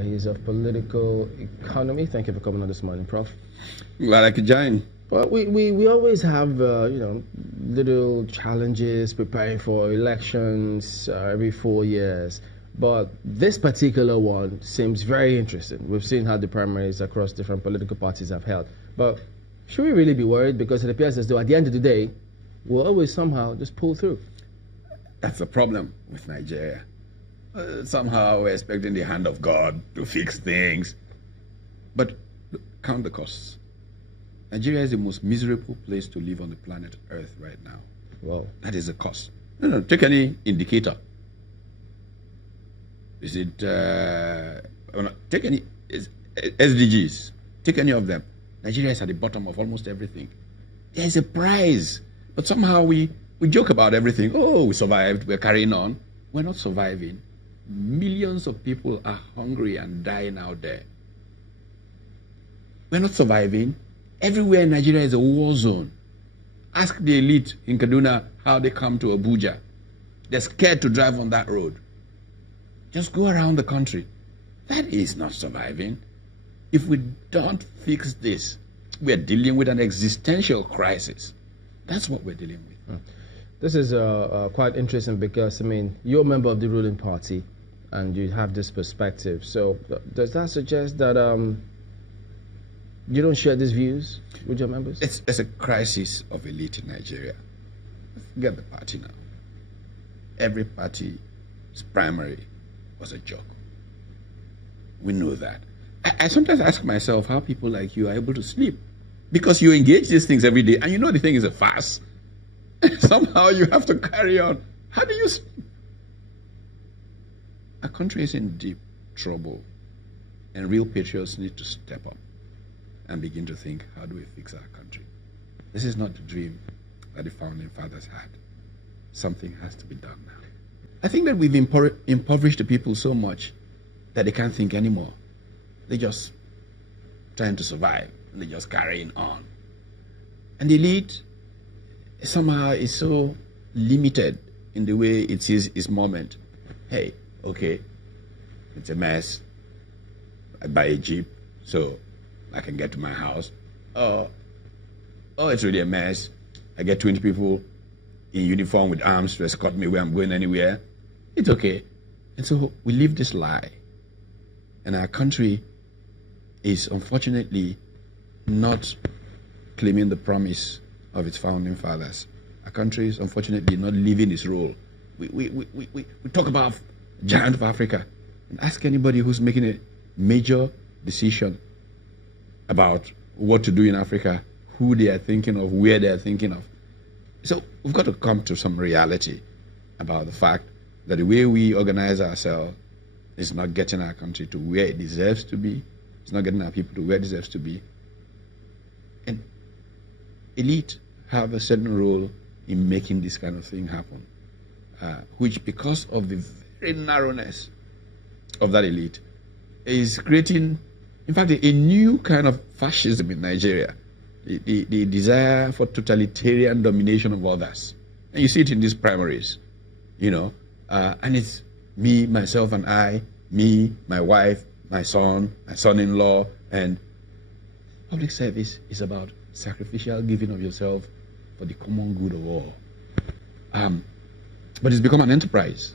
He's of political economy. Thank you for coming on this morning, Prof. Glad I could join. Well, we always have, little challenges preparing for elections every 4 years. But this particular one seems very interesting. We've seen how the primaries across different political parties have held. But should we really be worried? Because it appears as though at the end of the day, we'll always somehow just pull through. That's the problem with Nigeria. Somehow we're expecting the hand of God to fix things. But count the costs. Nigeria is the most miserable place to live on the planet Earth right now. Wow. That is the cost. No, take any indicator. Is it, take any SDGs, take any of them. Nigeria is at the bottom of almost everything. There's a prize. But somehow we joke about everything. Oh, we survived, we're carrying on. We're not surviving. Millions of people are hungry and dying out there. We're not surviving. Everywhere in Nigeria is a war zone. Ask the elite in Kaduna how they come to Abuja. They're scared to drive on that road. Just go around the country. That is not surviving. If we don't fix this, we're dealing with an existential crisis. That's what we're dealing with. This is quite interesting because, I mean, you're a member of the ruling party and you have this perspective. So does that suggest that you don't share these views with your members? It's a crisis of elite in Nigeria. Forget the party now. Every party's primary was a joke. We know that. I sometimes ask myself how people like you are able to sleep. Because you engage these things every day and you know the thing is a farce. Somehow you have to carry on. How do you sleep? Our country is in deep trouble. And real patriots need to step up and begin to think, how do we fix our country? This is not the dream that the founding fathers had. Something has to be done now. I think that we've impoverished the people so much that they can't think anymore. They're just trying to survive. And they're just carrying on. And the elite somehow is so limited in the way it sees its moment. Hey, okay, it's a mess. I buy a Jeep so I can get to my house. Oh, it's really a mess. I get 20 people in uniform with arms to escort me where I'm going anywhere. It's okay. And so we live this lie. And our country is unfortunately not claiming the promise of its founding fathers. Our country is unfortunately not living its role. We talk about giant of Africa. And ask anybody who's making a major decision about what to do in Africa, who they are thinking of, where they are thinking of. So we've got to come to some reality about the fact that the way we organize ourselves is not getting our country to where it deserves to be. It's not getting our people to where it deserves to be. And elite have a certain role in making this kind of thing happen, which because of the very narrowness of that elite is creating, in fact, a new kind of fascism in Nigeria, the desire for totalitarian domination of others. And you see it in these primaries, and it's me, myself and I, me, my wife, my son-in-law, and public service is about sacrificial giving of yourself for the common good of all. But it's become an enterprise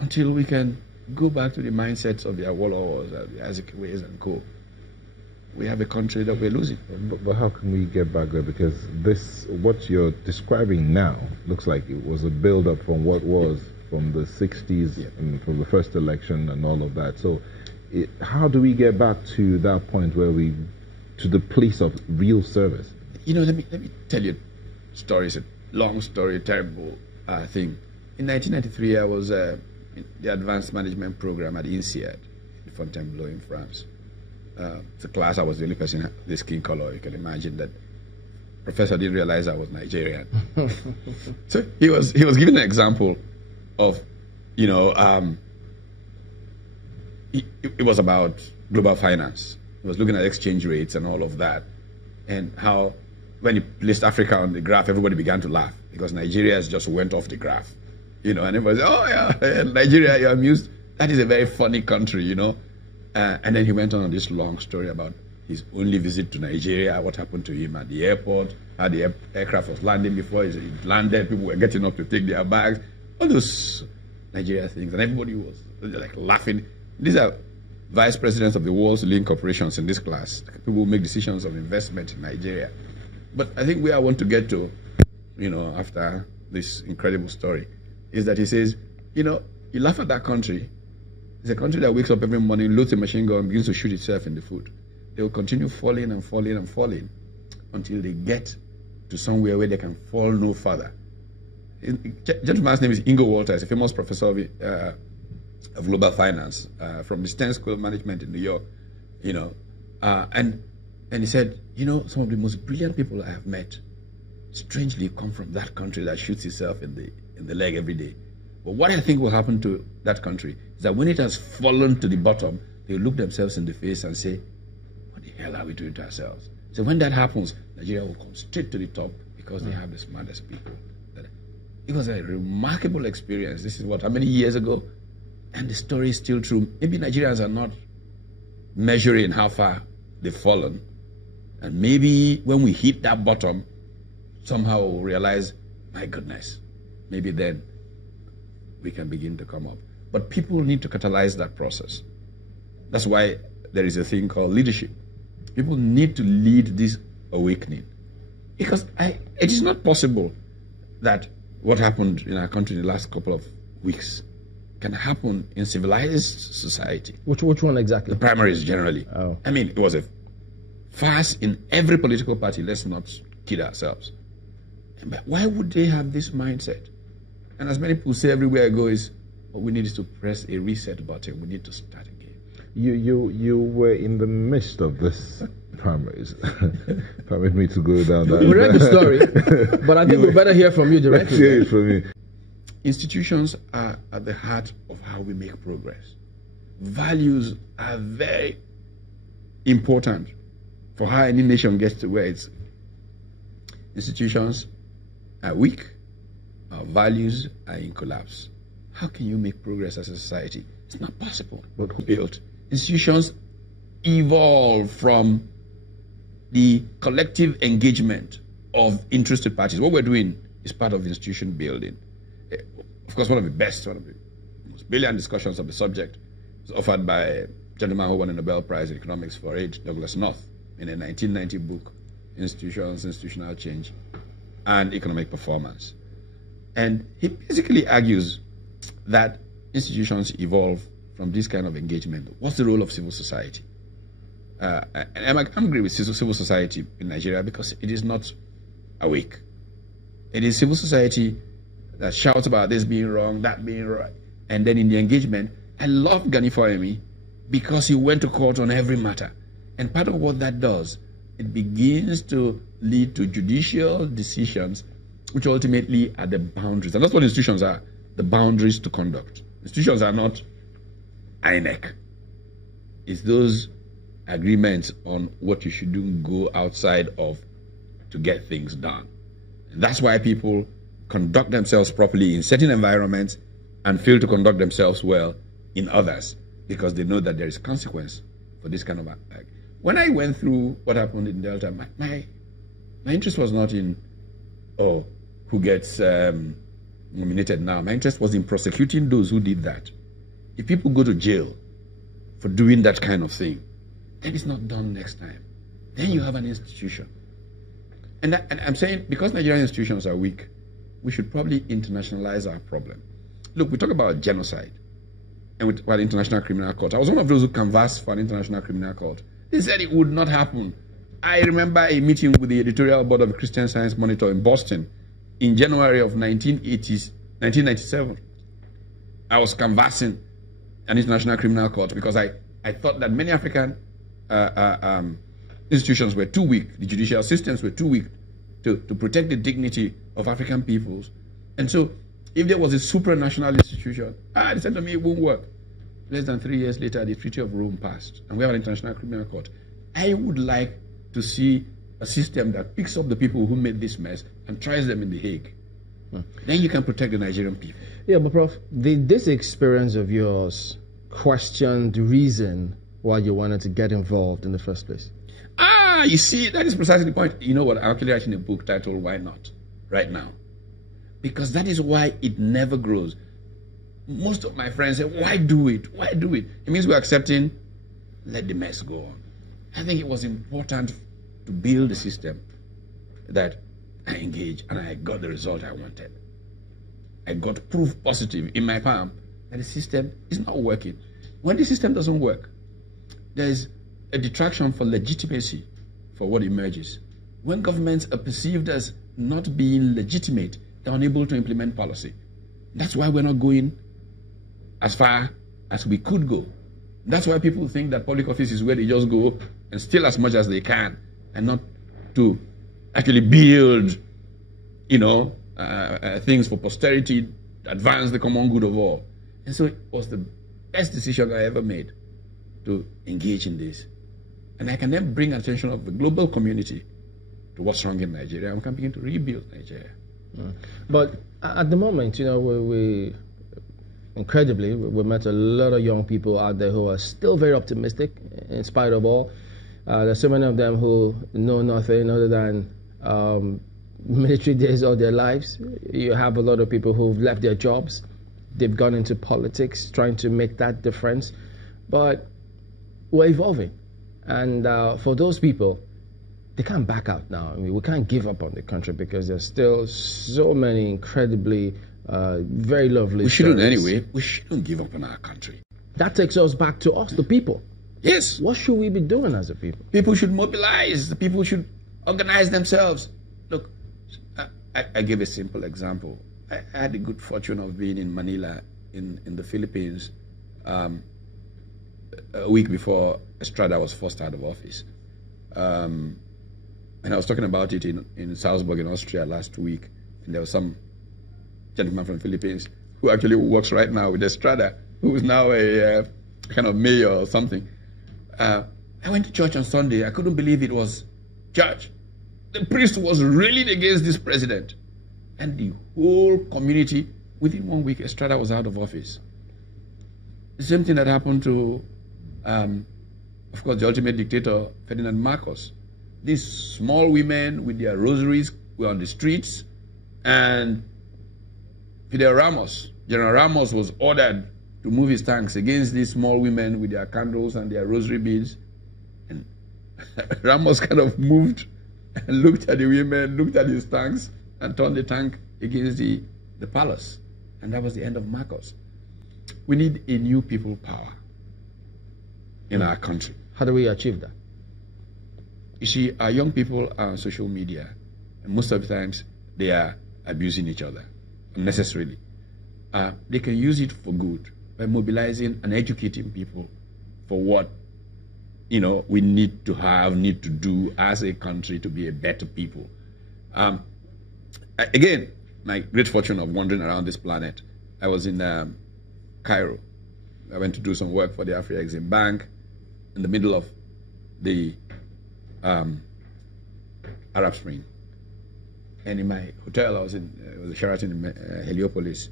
until we can go back to the mindsets of the Awolowos, the Azikiwes and co. We have a country that we're losing. But how can we get back there? Because what you're describing now looks like it was a build-up from what was from the 60s, yeah, and from the first election and all of that. So how do we get back to that point where to the place of real service? Let me tell you a story. It's a long story, terrible thing. In 1993, I was in the advanced management program at INSEAD in Fontainebleau in France. It's a class. I was the only person with the skin color. You can imagine that professor didn't realize I was Nigerian. So he was giving an example of, it was about global finance. He was looking at exchange rates and all of that, and how when he placed Africa on the graph, everybody began to laugh because Nigeria just went off the graph, and everybody said, oh yeah, Nigeria, you're amused. that is a very funny country, you know. And then he went on this long story about his only visit to Nigeria, what happened to him at the airport, how the aircraft was landing before it landed, people were getting up to take their bags, all those Nigeria things, and everybody was like laughing. These are vice presidents of the world's leading corporations in this class, people who make decisions of investment in Nigeria. But I think where I want to get to, you know, after this incredible story, is that he says, you know, you laugh at that country. It's a country that wakes up every morning, loads a machine gun, and begins to shoot itself in the foot. They will continue falling and falling and falling until they get to somewhere where they can fall no further. Gentleman's name is Ingo Walter. He's a famous professor of global finance from the Stern School of Management in New York. You know, and he said, you know, some of the most brilliant people I have met, strangely, come from that country that shoots itself in the leg every day. But what I think will happen to that country is that when it has fallen to the bottom, they look themselves in the face and say, what the hell are we doing to ourselves? So when that happens, Nigeria will come straight to the top because they have the smartest people. It was a remarkable experience. This is how many years ago? And the story is still true. Maybe Nigerians are not measuring how far they've fallen. And maybe when we hit that bottom, somehow we'll realize, my goodness, maybe then we can begin to come up. But people need to catalyze that process. That's why there is a thing called leadership. People need to lead this awakening. Because it is not possible that what happened in our country in the last couple of weeks can happen in civilized society. Which one exactly? The primaries generally. Oh. I mean, it was a farce in every political party. Let's not kid ourselves. But why would they have this mindset? And as many people say everywhere I go is, what we need is to press a reset button. We need to start again. You were in the midst of this primaries. Permit me to go down that. We read the story, but I think we better hear from you directly. Hear it from you. Institutions are at the heart of how we make progress. Values are very important for how any nation gets to where it's. Institutions are weak. Our values are in collapse. How can you make progress as a society? It's not possible. But who built? Institutions evolve from the collective engagement of interested parties. What we're doing is part of institution building. Of course, one of the most brilliant discussions of the subject was offered by a gentleman who won a Nobel Prize in Economics for it, Douglas North, in a 1990 book, Institutions, Institutional Change, and Economic Performance. And he basically argues that institutions evolve from this kind of engagement. What's the role of civil society? And I'm angry with civil society in Nigeria because it is not awake. It is civil society that shouts about this being wrong, that being right. And then in the engagement, I love Gani Fawemi because he went to court on every matter. And part of what that does, it begins to lead to judicial decisions which ultimately are the boundaries. And that's what institutions are, the boundaries to conduct. Institutions are not INEC. It's those agreements on what you shouldn't go outside of to get things done. And that's why people conduct themselves properly in certain environments and fail to conduct themselves well in others because they know that there is consequence for this kind of act. When I went through what happened in Delta, my interest was not in, who gets nominated now. My interest was in prosecuting those who did that. If people go to jail for doing that kind of thing, then it's not done next time. Then you have an institution. And I'm saying, because Nigerian institutions are weak, we should probably internationalize our problem. Look, we talk about genocide and about the International Criminal Court. I was one of those who canvassed for an International Criminal Court. They said it would not happen. I remember a meeting with the editorial board of the Christian Science Monitor in Boston in January of 1997. I was canvassing an International Criminal Court because I thought that many African institutions were too weak. The judicial systems were too weak to protect the dignity of African peoples. And so if there was a supranational institution, they said to me it won't work. Less than 3 years later, the Treaty of Rome passed, and we have an International Criminal Court. I would like to see a system that picks up the people who made this mess and tries them in The Hague. Then you can protect the Nigerian people. Yeah, but Prof, this experience of yours question the reason why you wanted to get involved in the first place? You see, that is precisely the point. You know what? I'm actually writing a book titled Why Not? Right now. Because that is why it never grows. Most of my friends say, why do it? Why do it? It means we're accepting, let the mess go on. I think it was important to build a system that I engaged and I got the result I wanted. I got proof positive in my palm that the system is not working. When the system doesn't work, there's a detraction for legitimacy for what emerges. When governments are perceived as not being legitimate, they're unable to implement policy. That's why we're not going as far as we could go. That's why people think that public office is where they just go and steal as much as they can and not to actually build, things for posterity, advance the common good of all. And so it was the best decision I ever made to engage in this. And I can then bring attention of the global community to what's wrong in Nigeria, and we can begin to rebuild Nigeria. But at the moment, we incredibly, we met a lot of young people out there who are still very optimistic in spite of all. There's so many of them who know nothing other than military days of their lives. You have a lot of people who've left their jobs. They've gone into politics trying to make that difference. But we're evolving. And for those people, they can't back out now. I mean, we can't give up on the country because there's still so many incredibly, very lovely. We shouldn't anyway. We shouldn't give up on our country. That takes us back to us, the people. Yes. What should we be doing as a people? People should mobilize. The people should organize themselves. Look, I give a simple example. I had the good fortune of being in Manila, in the Philippines, a week before Estrada was forced out of office. And I was talking about it in Salzburg in Austria last week. And there was some gentleman from the Philippines who actually works right now with Estrada, who is now a kind of mayor or something. I went to church on Sunday. I couldn't believe it was church. The priest was railing against this president. And the whole community, within 1 week, Estrada was out of office. The same thing that happened to, of course, the ultimate dictator, Ferdinand Marcos. These small women with their rosaries were on the streets, and General Ramos was ordered to move his tanks against these small women with their candles and their rosary beads. And Ramos kind of moved and looked at the women, looked at his tanks, and turned the tank against the palace. And that was the end of Marcos. We need a new people power in our country. How do we achieve that? You see, our young people are on social media, and most of the times they are abusing each other unnecessarily. They can use it for good by mobilizing and educating people for what we need to do as a country to be a better people. Again, my great fortune of wandering around this planet. I was in Cairo. I went to do some work for the Afro-Exim Bank in the middle of the Arab Spring. And in my hotel, I was in the Sheraton in Heliopolis.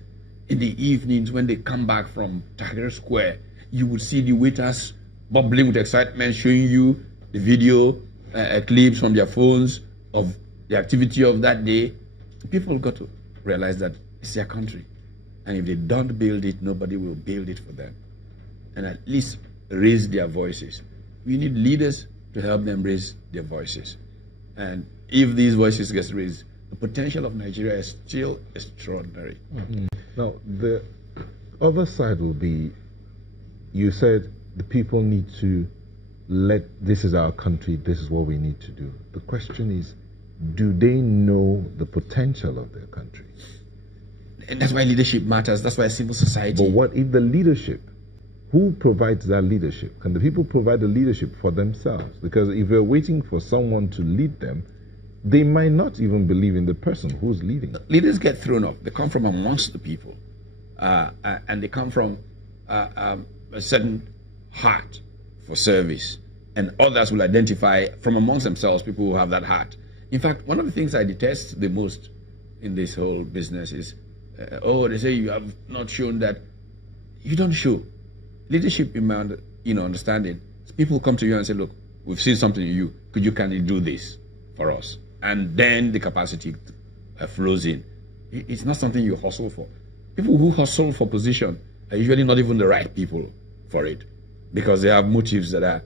In the evenings, when they come back from Tahrir Square, you would see the waiters bubbling with excitement, showing you the video clips from their phones of the activity of that day. People got to realize that it's their country. And if they don't build it, nobody will build it for them. And at least raise their voices. We need leaders to help them raise their voices. And if these voices get raised, the potential of Nigeria is still extraordinary. Mm-hmm. Now, the other side will be, you said the people need to this is our country, this is what we need to do. The question is, do they know the potential of their country? And that's why leadership matters. That's why civil society. But what if the leadership, who provides that leadership? Can the people provide the leadership for themselves? Because if they're waiting for someone to lead them, they might not even believe in the person who's leading. Leaders get thrown off. They come from amongst the people. And they come from a certain heart for service. And others will identify from amongst themselves people who have that heart. In fact, one of the things I detest the most in this whole business is, they say you have not shown that. You don't show. leadership, in my understanding, people come to you and say, look, we've seen something in you. Could you kindly do this for us? And then the capacity flows in. It's not something you hustle for. People who hustle for position are usually not even the right people for it, because they have motives that are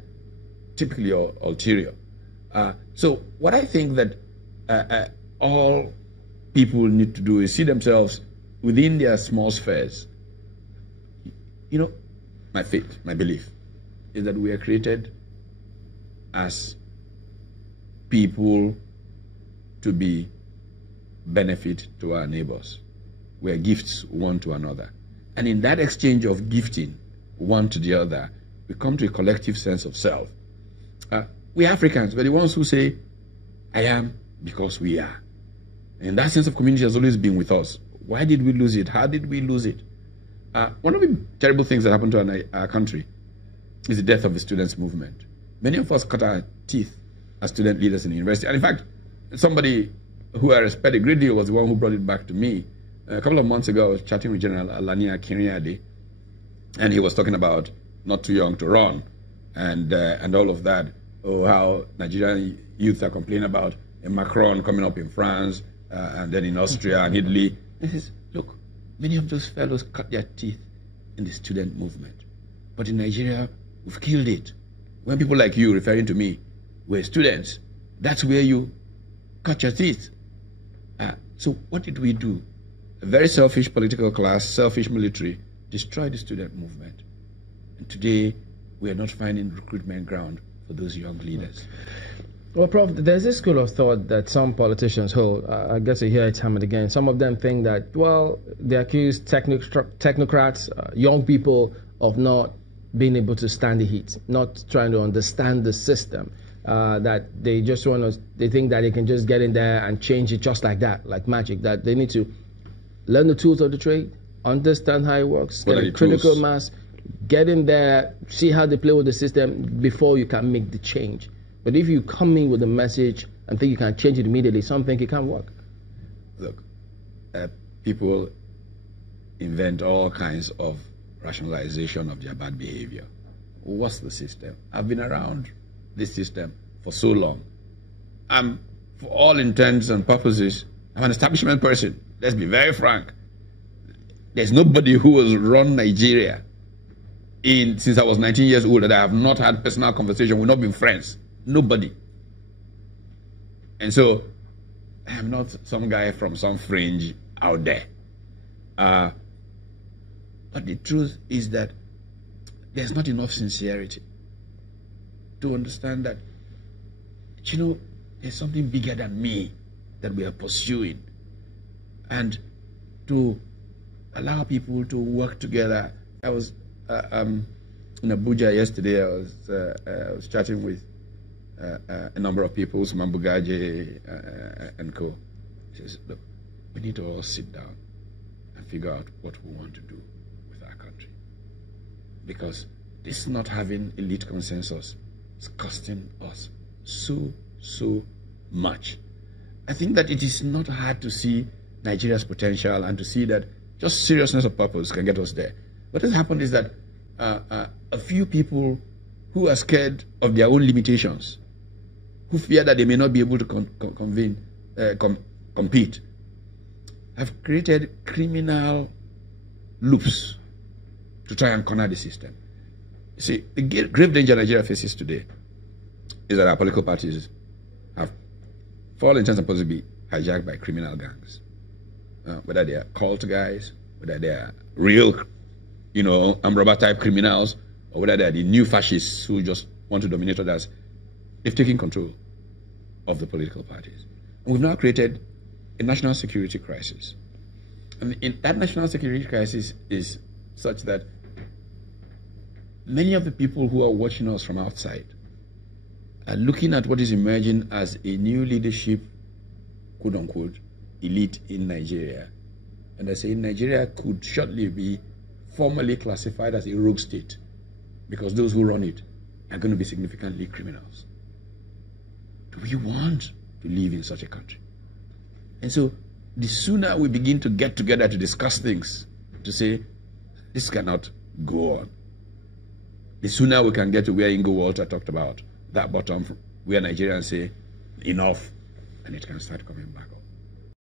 typically ulterior. So what I think that all people need to do is see themselves within their small spheres. My faith, my belief, is that we are created as people to be benefit to our neighbors. We are gifts one to another. And in that exchange of gifting one to the other, we come to a collective sense of self. We Africans, we're the ones who say, I am because we are. And that sense of community has always been with us. Why did we lose it? How did we lose it? One of the terrible things that happened to our country is the death of the students' movement. Many of us cut our teeth as student leaders in the university. And in fact, somebody who I respect a great deal was the one who brought it back to me. A couple of months ago, I was chatting with General Alania Kiriade, and he was talking about not too young to run and all of that. Oh, how Nigerian youth are complaining about Macron coming up in France and then in Austria and Italy. He says, look, many of those fellows cut their teeth in the student movement. But in Nigeria, we've killed it. When people like you, referring to me, were students, that's where you cut your teeth. So what did we do? A very selfish political class, selfish military, destroyed the student movement. And today, we are not finding recruitment ground for those young leaders. Well, Prof, there's this school of thought that some politicians hold. I guess you hear it time and again. Some of them think that, well, they accuse technocrats, young people, of not being able to stand the heat, not trying to understand the system. That they just they think that they can just get in there and change it just like that, like magic. That they need to learn the tools of the trade, understand how it works, get a critical mass, get in there, see how they play with the system before you can make the change. But if you come in with a message and think you can change it immediately, some think it can't work. Look, people invent all kinds of rationalization of their bad behavior. What's the system? I've been around this system for so long. For all intents and purposes, I'm an establishment person. Let's be very frank. There's nobody who has run Nigeria since I was 19 years old that I have not had personal conversation. We've not been friends. Nobody. And so, I am not some guy from some fringe out there. But the truth is that there's not enough sincerity to understand that, there's something bigger than me that we are pursuing. And to allow people to work together. I was in Abuja yesterday. I was chatting with a number of people, Mambugaje and co. He says, look, we need to all sit down and figure out what we want to do with our country. Because this not having elite consensus is costing us so much. I think that it is not hard to see Nigeria's potential and to see that just seriousness of purpose can get us there. What has happened is that a few people who are scared of their own limitations, who fear that they may not be able to compete, have created criminal loops to try and corner the system. You see, the grave danger Nigeria faces today is that our political parties have, for all intents and purposes, be hijacked by criminal gangs. Whether they are cult guys, whether they are real, umbrella type criminals, or whether they are the new fascists who just want to dominate others, they've taken control of the political parties. And we've now created a national security crisis. And that national security crisis is such that many of the people who are watching us from outside are looking at what is emerging as a new leadership, quote unquote, elite in Nigeria. And they say Nigeria could shortly be formally classified as a rogue state because those who run it are going to be significantly criminals. Do we want to live in such a country? And so the sooner we begin to get together to discuss things, to say this cannot go on, the sooner we can get to where Ingo Walter talked about, that bottom, where Nigerians say, enough, and it can start coming back up.